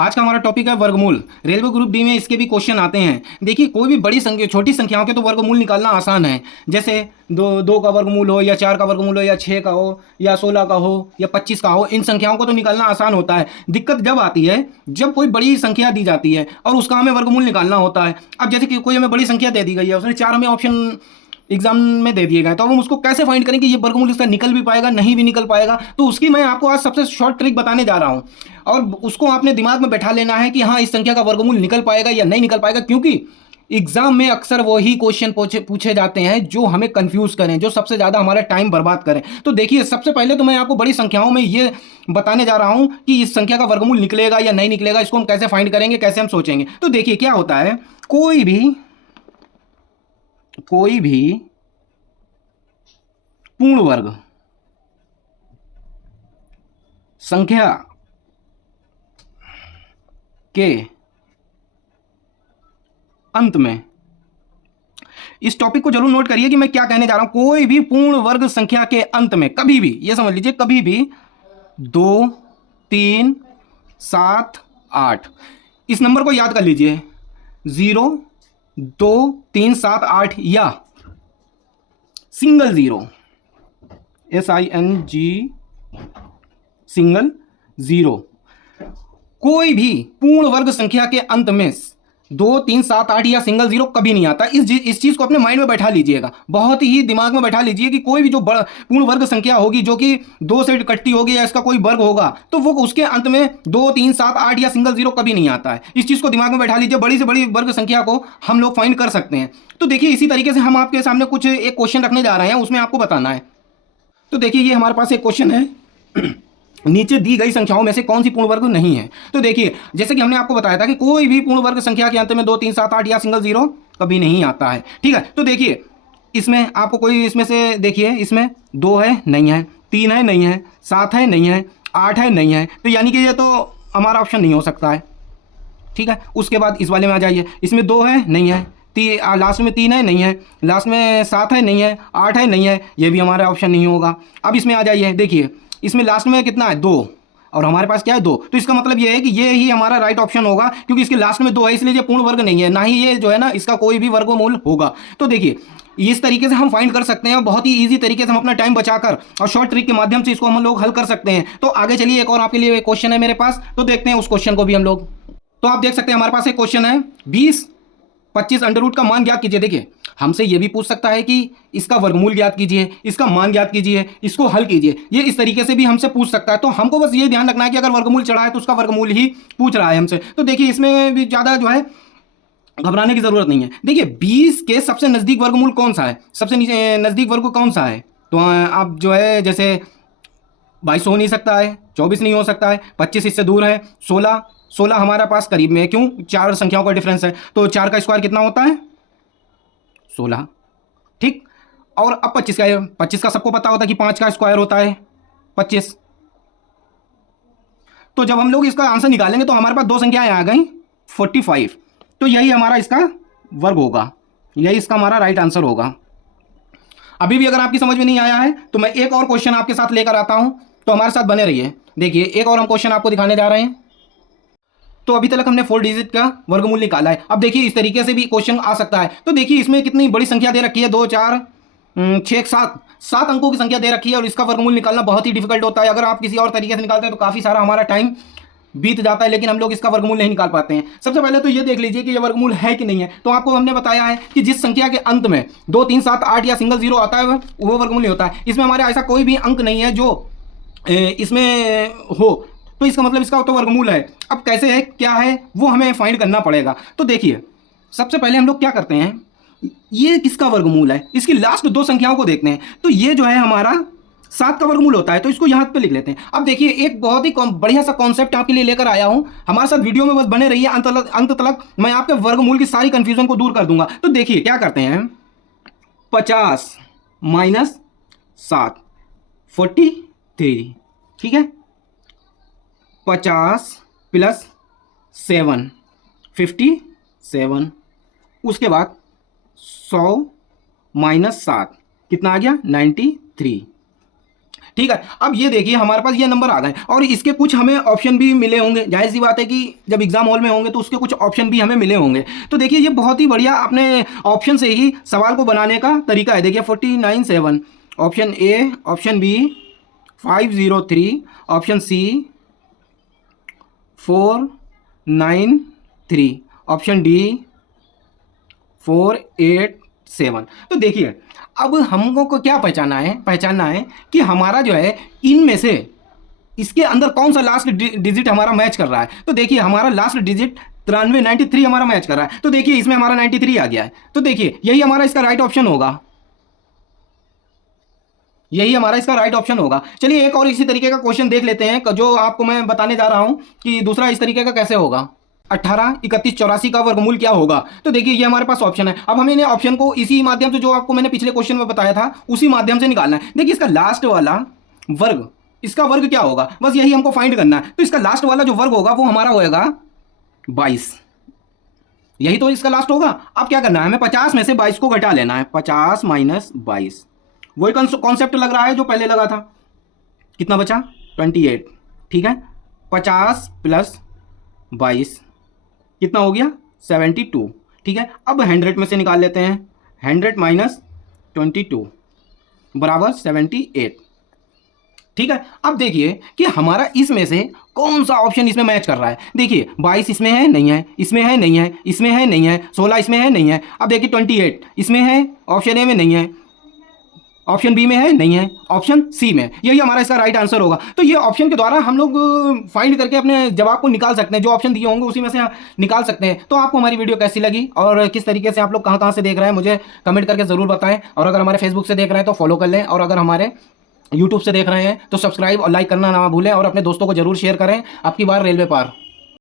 आज का हमारा टॉपिक है वर्गमूल। रेलवे ग्रुप डी में इसके भी क्वेश्चन आते हैं। देखिए, कोई भी बड़ी संख्या छोटी संख्याओं के तो वर्गमूल निकालना आसान है। जैसे दो का वर्गमूल हो, या 4 का वर्गमूल हो, या 6 का हो, या 16 का हो, या 25 का हो, इन संख्याओं को तो निकालना आसान होता है। दिक्कत जब आती है जब कोई बड़ी संख्या दी जाती है और उसका हमें वर्गमूल निकालना होता है। अब जैसे कि कोई हमें बड़ी संख्या दे दी गई है, उसने 4 हमें ऑप्शन एग्जाम में दे दिए गए, तो हम उसको कैसे फाइंड करें कि ये वर्गमूल इसका निकल भी पाएगा, नहीं भी निकल पाएगा। तो उसकी मैं आपको आज सबसे शॉर्ट ट्रिक बताने जा रहा हूं, और उसको आपने दिमाग में बैठा लेना है कि हाँ, इस संख्या का वर्गमूल निकल पाएगा या नहीं निकल पाएगा। क्योंकि एग्जाम में अक्सर वही क्वेश्चन पूछे जाते हैं जो हमें कंफ्यूज करें, जो सबसे ज्यादा हमारा टाइम बर्बाद करें। तो देखिए, सबसे पहले तो मैं आपको बड़ी संख्याओं में ये बताने जा रहा हूं कि इस संख्या का वर्गमूल निकलेगा या नहीं निकलेगा, इसको हम कैसे फाइंड करेंगे, कैसे हम सोचेंगे। तो देखिए क्या होता है, कोई भी पूर्ण वर्ग संख्या के अंत में, इस टॉपिक को जरूर नोट करिए कि मैं क्या कहने जा रहा हूं। कोई भी पूर्ण वर्ग संख्या के अंत में कभी भी, ये समझ लीजिए, कभी भी 2, 3, 7, 8, इस नंबर को याद कर लीजिए, 0, 2, 3, 7, 8, या single zero, SING, single zero. कोई भी पूर्ण वर्ग संख्या के अंत में 2, 3, 7, 8 या सिंगल जीरो कभी नहीं आता। इस चीज को अपने माइंड में बैठा लीजिएगा, बहुत ही दिमाग में बैठा लीजिए कि कोई भी जो पूर्ण वर्ग संख्या होगी जो कि 2 से कटती होगी या इसका कोई वर्ग होगा, तो वो उसके अंत में 2, 3, 7, 8 या सिंगल जीरो कभी नहीं आता है। इस चीज को दिमाग में बैठा लीजिए। बड़ी से बड़ी वर्ग संख्या को हम लोग फाइंड कर सकते हैं। तो देखिए, इसी तरीके से हम आपके सामने कुछ एक क्वेश्चन रखने जा रहे हैं, उसमें आपको बताना है। तो देखिए, ये हमारे पास एक क्वेश्चन है, नीचे दी गई संख्याओं में से कौन सी पूर्ण वर्ग नहीं है। तो देखिए, जैसे कि हमने आपको बताया था कि कोई भी पूर्ण वर्ग संख्या के अंत में 2, 3, 7, 8 या सिंगल जीरो कभी नहीं आता है। ठीक है, तो देखिए, इसमें आपको कोई इसमें से देखिए, इसमें 2 है, नहीं है, 3 है, नहीं है, 7 है, नहीं है, 8 है, नहीं है, तो यानी कि ये तो हमारा ऑप्शन नहीं हो सकता है। ठीक है, उसके बाद इस वाले में आ जाइए, इसमें 2 है, नहीं है, लास्ट में 3 है, नहीं है, लास्ट में 7 है, नहीं है, 8 है, नहीं है, ये भी हमारा ऑप्शन नहीं होगा। अब इसमें आ जाइए, देखिए, इसमें लास्ट में कितना है, 2, और हमारे पास क्या है, 2, तो इसका मतलब ये है कि ये ही हमारा राइट ऑप्शन होगा, क्योंकि इसके लास्ट में 2 है, इसलिए ये पूर्ण वर्ग नहीं है, ना ही ये जो है ना, इसका कोई भी वर्गमूल होगा। तो देखिए, इस तरीके से हम फाइंड कर सकते हैं, बहुत ही इजी तरीके से हम अपना टाइम बचाकर और शॉर्ट ट्रिक के माध्यम से इसको हम लोग हल कर सकते हैं। तो आगे चलिए, एक और आपके लिए क्वेश्चन है मेरे पास, तो देखते हैं उस क्वेश्चन को भी हम लोग। तो आप देख सकते हैं हमारे पास एक क्वेश्चन है, 20, 25 अंडर रूट का मान ज्ञात कीजिए। देखिए, हमसे यह भी पूछ सकता है कि इसका वर्गमूल ज्ञात कीजिए, इसका मान ज्ञात कीजिए, इसको हल कीजिए, ये इस तरीके से भी हमसे पूछ सकता है। तो हमको बस ये ध्यान रखना है कि अगर वर्गमूल चढ़ा है तो उसका वर्गमूल ही पूछ रहा है हमसे। तो देखिए, इसमें भी ज़्यादा जो है घबराने की जरूरत नहीं है। देखिए, 20 के सबसे नज़दीक वर्गमूल कौन सा है, सबसे नीचे नज़दीक वर्ग कौन सा है, तो आप जो है, जैसे 22 हो नहीं सकता है, 24 नहीं हो सकता है, 25 इससे दूर है, 16 हमारा पास करीब में है, क्यों, 4 संख्याओं का डिफरेंस है, तो 4 का स्क्वायर कितना होता है, 16। ठीक, और अब 25 का है, 25 का सबको पता होता है कि 5 का स्क्वायर होता है 25। तो जब हम लोग इसका आंसर निकालेंगे तो हमारे पास 2 संख्याएं आ गई, 45। तो यही हमारा इसका वर्ग होगा, यही इसका हमारा राइट आंसर होगा। अभी भी अगर आपकी समझ में नहीं आया है तो मैं एक और क्वेश्चन आपके साथ लेकर आता हूं, तो हमारे साथ बने रहिए। देखिए, एक और हम क्वेश्चन आपको दिखाने जा रहे हैं। तो अभी तक हमने 4 डिजिट का वर्गमूल निकाला है। अब देखिए, इस तरीके से भी क्वेश्चन आ सकता है। तो देखिए, इसमें कितनी बड़ी संख्या दे रखी है, 2, 4, 6, 7 अंकों की संख्या दे रखी है, और इसका वर्गमूल निकालना बहुत ही डिफिकल्ट होता है। अगर आप किसी और तरीके से निकालते हैं तो काफ़ी सारा हमारा टाइम बीत जाता है, लेकिन हम लोग इसका वर्गमूल नहीं निकाल पाते हैं। सबसे पहले तो ये देख लीजिए कि ये वर्गमूल है कि नहीं है। तो आपको हमने बताया है कि जिस संख्या के अंत में 2, 3, 7, 8 या सिंगल जीरो आता है वो वर्गमूल नहीं होता है। इसमें हमारे ऐसा कोई भी अंक नहीं है जो इसमें हो, तो इसका मतलब इसका तो वर्गमूल है। अब कैसे है, क्या है, वो हमें फाइंड करना पड़ेगा। तो देखिए, सबसे पहले हम लोग क्या करते हैं, ये किसका वर्गमूल है, इसकी लास्ट 2 संख्याओं को देखते हैं। तो ये जो है हमारा 7 का वर्गमूल होता है, तो इसको यहाँ पे लिख लेते हैं। अब देखिए, एक बहुत ही बढ़िया सा कॉन्सेप्ट आपके लिए लेकर आया हूँ, हमारे साथ वीडियो में बस बने रहिए, अंत तक मैं आपके वर्गमूल की सारी कंफ्यूजन को दूर कर दूंगा। तो देखिए क्या करते हैं, 50 माइनस 7, 43, ठीक है, 50 प्लस 7, 57, उसके बाद 100 माइनस 7 कितना आ गया, 93। ठीक है। अब ये देखिए हमारे पास ये नंबर आ गए और इसके कुछ हमें ऑप्शन भी मिले होंगे। जाहिर सी बात है कि जब एग्जाम हॉल में होंगे तो उसके कुछ ऑप्शन भी हमें मिले होंगे। तो देखिए ये बहुत ही बढ़िया अपने ऑप्शन से ही सवाल को बनाने का तरीका है। देखिए 49(7), option A, option B 503, option C 493, option D 487। तो देखिए अब हमको को क्या पहचानना है कि हमारा जो है इनमें से इसके अंदर कौन सा लास्ट डिजिट हमारा मैच कर रहा है। तो देखिए हमारा लास्ट डिजिट 93 हमारा मैच कर रहा है। तो देखिए इसमें हमारा 93 आ गया है। तो देखिए यही हमारा इसका राइट ऑप्शन होगा, यही हमारा इसका राइट ऑप्शन होगा। चलिए एक और इसी तरीके का क्वेश्चन देख लेते हैं जो आपको मैं बताने जा रहा हूं कि दूसरा इस तरीके का कैसे होगा। 18, 31, 84 का वर्गमूल क्या होगा। तो देखिए ये हमारे पास ऑप्शन है। अब हमें इन्हें ऑप्शन को इसी माध्यम से जो आपको मैंने पिछले क्वेश्चन में बताया था उसी माध्यम से निकालना है। देखिए इसका लास्ट वाला वर्ग, इसका वर्ग क्या होगा, बस यही हमको फाइंड करना है। तो इसका लास्ट वाला जो वर्ग होगा वो हमारा होगा 22, यही तो इसका लास्ट होगा। अब क्या करना है, हमें 50 में से 22 को घटा लेना है। 50 माइनस 22, वही कॉन्सेप्ट लग रहा है जो पहले लगा था। कितना बचा, 28, ठीक है। 50 प्लस 22 कितना हो गया, 72, ठीक है। अब 100 में से निकाल लेते हैं। 100 माइनस 22 बराबर 78, ठीक है। अब देखिए कि हमारा इसमें से कौन सा ऑप्शन इसमें मैच कर रहा है। देखिए 22 इसमें है नहीं है, इसमें है नहीं है, इसमें है नहीं है, 16 इसमें है नहीं है। अब देखिए 28 इसमें है, ऑप्शन ए में नहीं है, ऑप्शन बी में है नहीं है, ऑप्शन सी में, यही हमारा इसका राइट आंसर होगा। तो ये ऑप्शन के द्वारा हम लोग फाइंड करके अपने जवाब को निकाल सकते हैं। जो ऑप्शन दिए होंगे उसी में से निकाल सकते हैं। तो आपको हमारी वीडियो कैसी लगी और किस तरीके से आप लोग कहाँ से देख रहे हैं मुझे कमेंट करके ज़रूर बताएं। और अगर हमारे फेसबुक से देख रहे हैं तो फॉलो कर लें, और अगर हमारे यूट्यूब से देख रहे हैं तो सब्सक्राइब और लाइक करना ना भूलें, और अपने दोस्तों को जरूर शेयर करें। आपकी बार रेलवे पार।